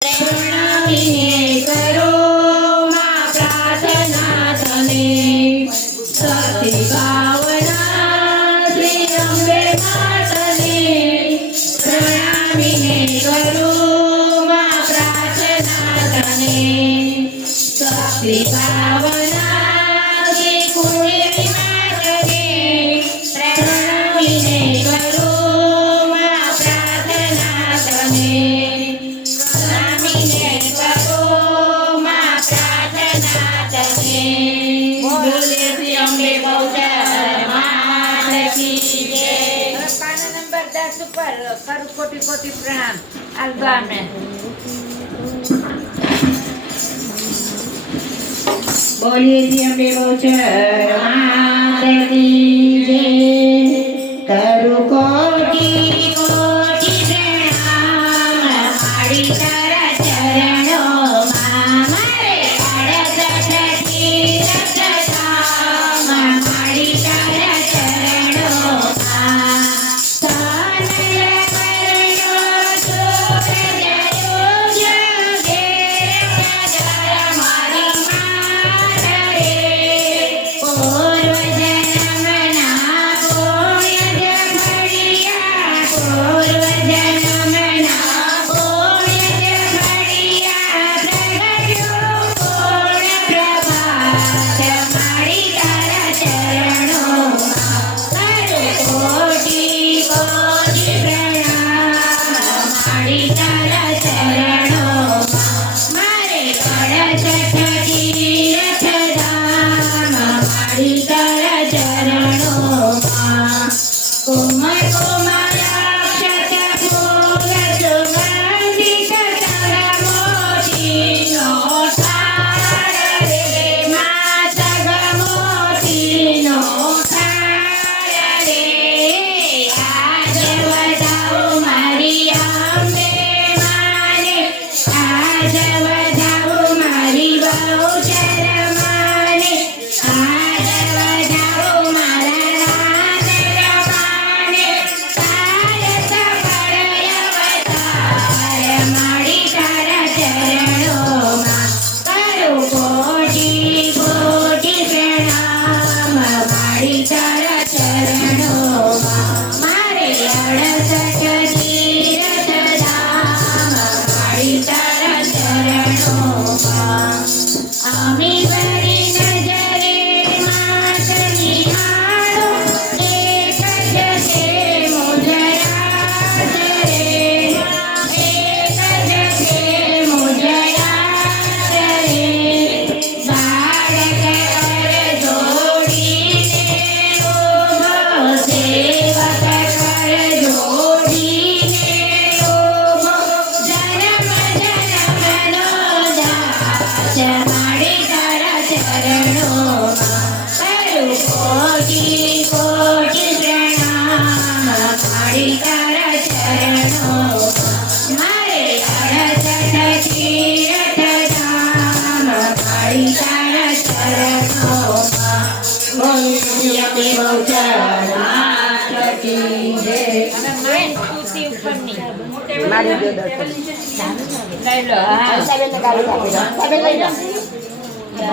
પ્રણામીને કરો માં પ્રાર્થના તને સતી ભાવના શ્રી અંબે માતને પ્રણામીને કરો માં પ્રાર્થના તને સતી ભાવના શ્રી કુળદેવી માતને પ્રણામીને કરો માં પ્રાર્થના તને करू कोटि कोटि प्रणाम अलगा में बोलिए थी अम्बे बहुचर मात की जय करू कोटि कोटि प्रणाम मारी तारा चरणों માં મારે 68 તીરથ ધામ મારી તારા ચરણોમાં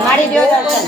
मारी दियो दर्शन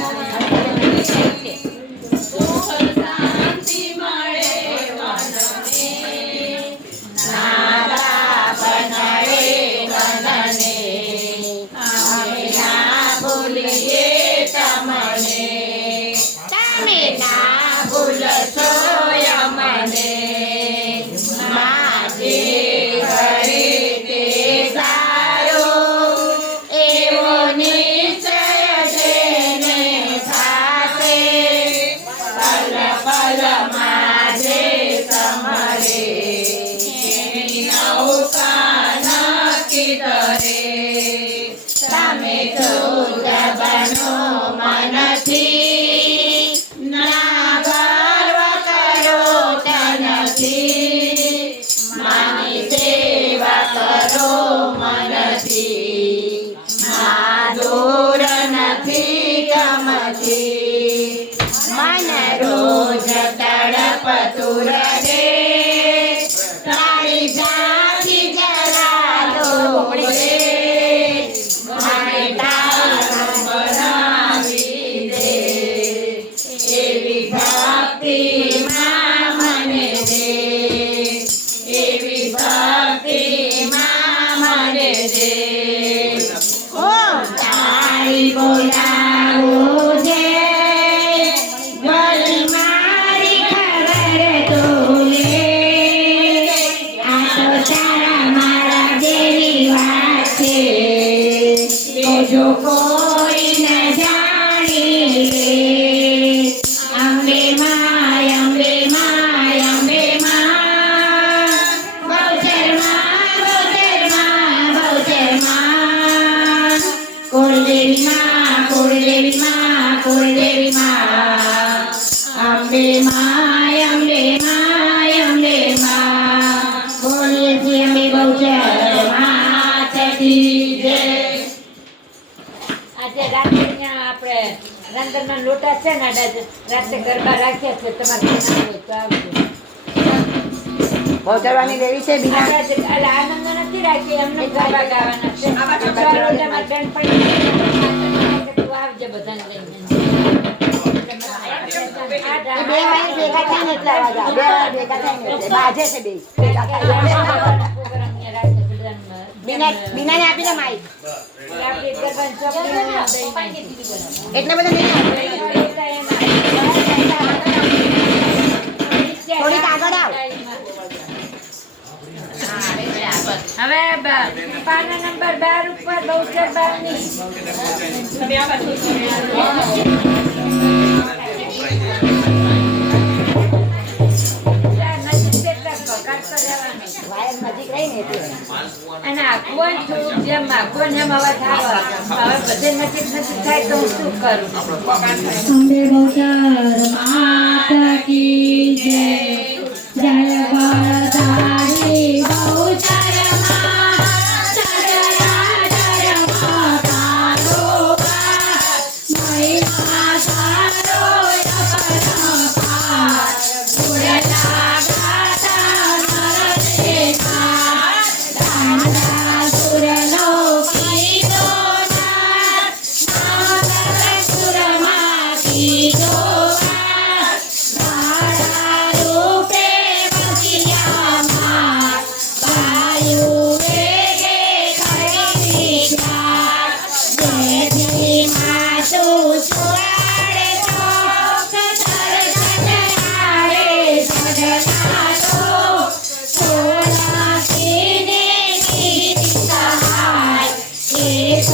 मन रोज तड़पतुर रे तारी जाति जरा लो रे જે તારી બોલાવું છે બોલી મારી ખબર તું લે આ તો તારા મારા જેવી વાત છે તો જો કોઈ ન જાણી લે અંબે માય અંબે માય અંબે માં બહુચર માં કુળદેવી માં કુળદેવી માં કુળદેવી માં અંબે માય અંબે માય અંબે માં બોલીએ છીએ અંબે બહુચર માત કી જય. આજે રાત્રે ત્યાં આપણે રંગના લોટા છે ને રાત્રે ગરબા રાખ્યા છે તમારે ત્યાં હોય તો આવજો. બહુચરવાની દેવી છે બીના આપણે આનંદ નથી રાખી એમને ગરબા ગાવાના છે તમારી બેનપણી તું આવજે બધાને લઈને. બે વાય ભેગા થઈને એટલે અવાજ આવે. બે વાય ભેગા થઈને એટલે બાજે છે બે ભેગા થઈને બીનાને આપીને માઈક એટલા બધા નહીં થોડીક આગળ આવ. હવે પાના નંબર 12 ઉપર બહુચર બારની વાયર નજીક રહી ને એટલે અને આખું છું જેમ આખું એમ અવાજ આવે હવે બધે નજીક થાય તો હું શું કરું. અંબે બહુચર માત કી જય જય વરદારી બહુચર માં ચરણા તારો મહિમા તારો અપરંપાર પુરલા ગાતા નરદેવા દાદા સુરનો કીધો નાથ સુરમાં કીધો વાળા રૂપે બસિયામાં વાયુ વેગે કરી વિચાર જેથી માતું સુવાડે તો દર્શન આડે સજના તો સોનાસીને નીતિ સહાય એક